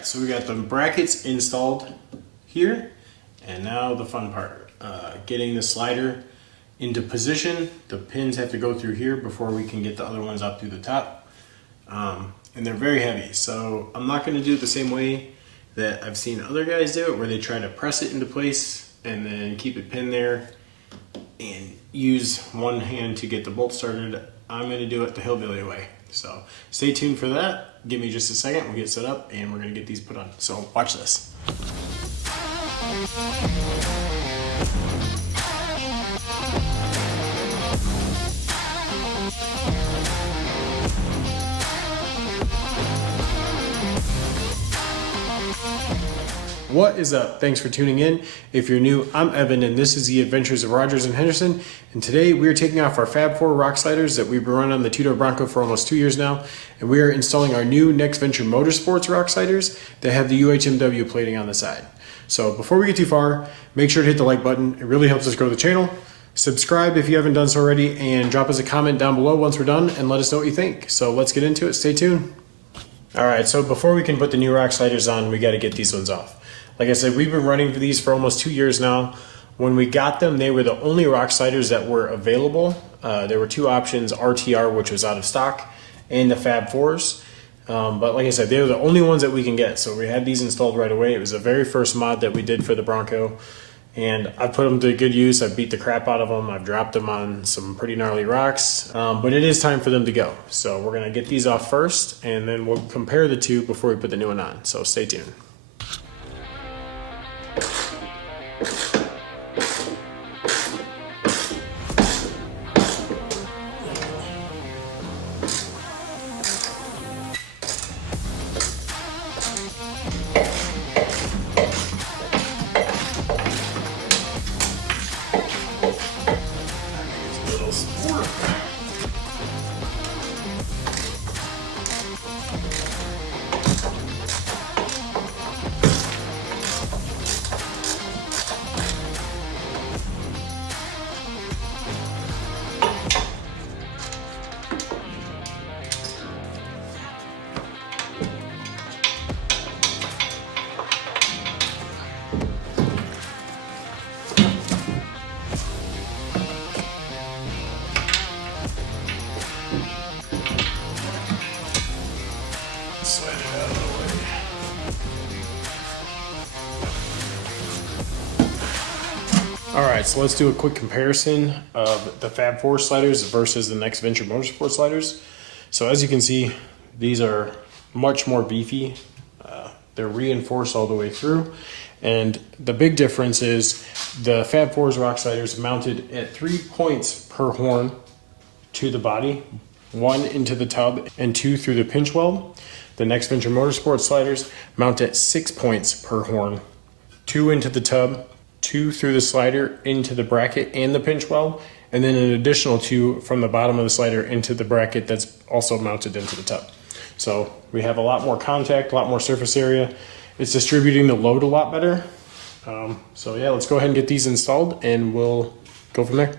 Alright, so we got the brackets installed here, and now the fun part, getting the slider into position. The pins have to go through here before we can get the other ones up through the top, and they're very heavy, so I'm not going to do it the same way that I've seen other guys do it, where they try to press it into place and then keep it pinned there and use one hand to get the bolt started. I'm going to do it the hillbilly way. So stay tuned for that. Give me just a second, we'll get set up and we're going to get these put on. So watch this. What is up? Thanks for tuning in. If you're new, I'm Evan and this is the Adventures of Rogers and Henderson. And today we are taking off our Fab 4 rock sliders that we've been running on the two-door Bronco for almost 2 years now. And we are installing our new Next Venture Motorsports rock sliders that have the UHMW plating on the side. So before we get too far, make sure to hit the like button. It really helps us grow the channel. Subscribe if you haven't done so already, and drop us a comment down below once we're done and let us know what you think. So let's get into it. Stay tuned. All right, so before we can put the new rock sliders on, we got to get these ones off. Like I said, we've been running these for almost 2 years now. When we got them, they were the only rock sliders that were available. There were two options, RTR, which was out of stock, and the Fab 4s. But like I said, they were the only ones that we can get. So we had these installed right away. It was the very first mod that we did for the Bronco. And I put them to good use. I beat the crap out of them. I've dropped them on some pretty gnarly rocks. But it is time for them to go. So we're gonna get these off first, and then we'll compare the two before we put the new one on. So stay tuned. All right, so let's do a quick comparison of the Fab 4 sliders versus the Next Venture Motorsport sliders. So as you can see, these are much more beefy. They're reinforced all the way through. And the big difference is the Fab 4's rock sliders mounted at 3 points per horn to the body, 1 into the tub and 2 through the pinch weld. The Next Venture Motorsport sliders mount at 6 points per horn, 2 into the tub, 2 through the slider into the bracket and the pinch weld, and then an additional 2 from the bottom of the slider into the bracket that's also mounted into the tub. So we have a lot more contact, a lot more surface area. It's distributing the load a lot better. So yeah, let's go ahead and get these installed and we'll go from there.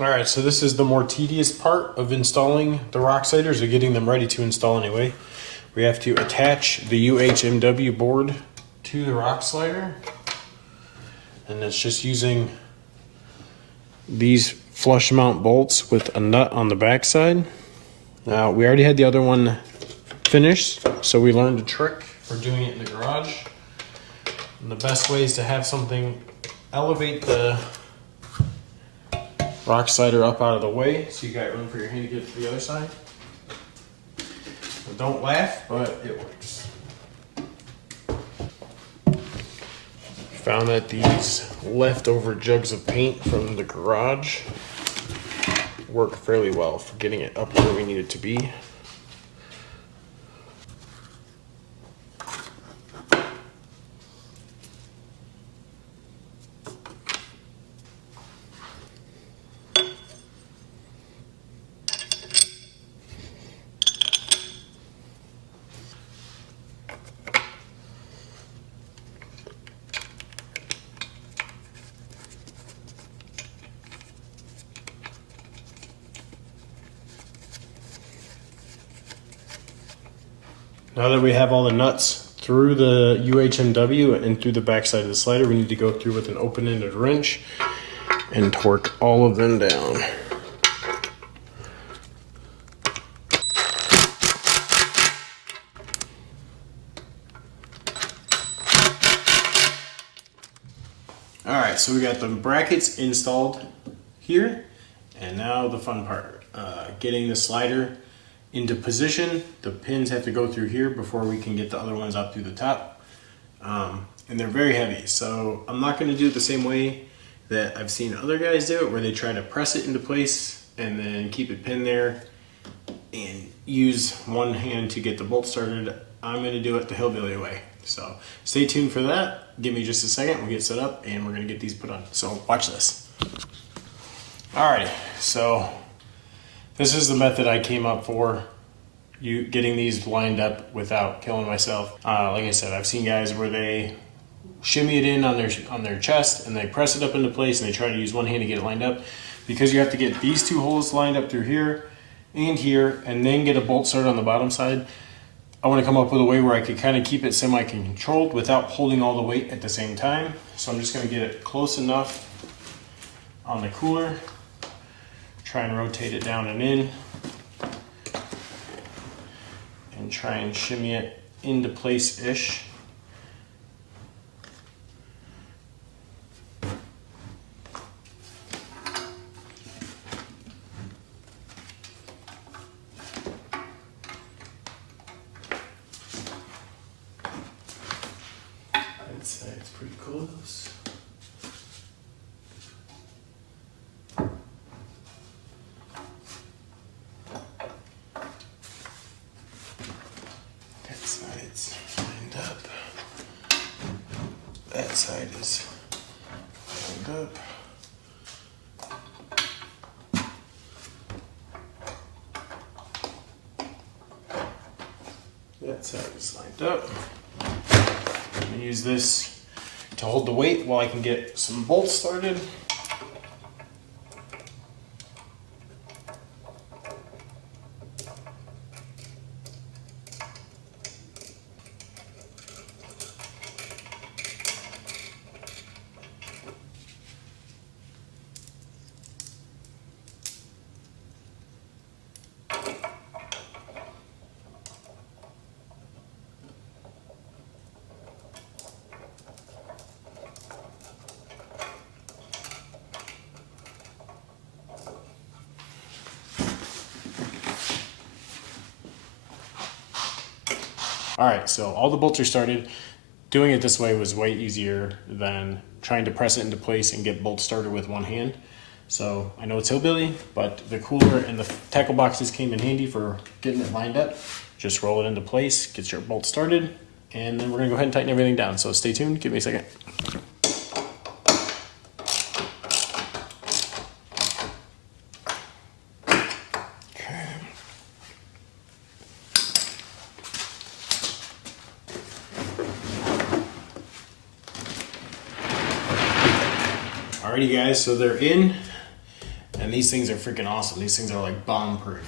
All right, so this is the more tedious part of installing the rock sliders, or getting them ready to install anyway. We have to attach the UHMW board to the rock slider, and it's just using these flush mount bolts with a nut on the back side. Now, we already had the other one finished, so we learned a trick for doing it in the garage. And the best way is to have something elevate the rock slider up out of the way, so you got room for your hand to get to the other side. So don't laugh, but it works. Found that these leftover jugs of paint from the garage work fairly well for getting it up where we need it to be. Now that we have all the nuts through the UHMW and through the backside of the slider, we need to go through with an open-ended wrench and torque all of them down. All right, so we got the brackets installed here, and now the fun part, getting the slider into position. The pins have to go through here before we can get the other ones up through the top. And they're very heavy, so I'm not going to do it the same way that I've seen other guys do it, where they try to press it into place and then keep it pinned there and use one hand to get the bolt started. I'm going to do it the hillbilly way. So stay tuned for that. Give me just a second, we'll get set up and we're going to get these put on. So watch this. Alrighty, so this is the method I came up for, getting these lined up without killing myself. Like I said, I've seen guys where they shimmy it in on their chest and they press it up into place and they try to use one hand to get it lined up, because you have to get these two holes lined up through here and then get a bolt started on the bottom side. I want to come up with a way where I could kind of keep it semi-controlled without holding all the weight at the same time. So I'm just going to get it close enough on the cooler, try and rotate it down and in, and try and shimmy it into place-ish. I'd say it's pretty close. That side's lined up. That side is lined up. That side is lined up. I'm going to use this to hold the weight while I can get some bolts started. All right, so all the bolts are started. Doing it this way was way easier than trying to press it into place and get bolts started with one hand. So I know it's hillbilly, but the cooler and the tackle boxes came in handy for getting it lined up. Just roll it into place, get your bolt started, and then we're gonna go ahead and tighten everything down. So stay tuned, give me a second. Alrighty guys, so they're in, And these things are freaking awesome. These things are like bomb proof.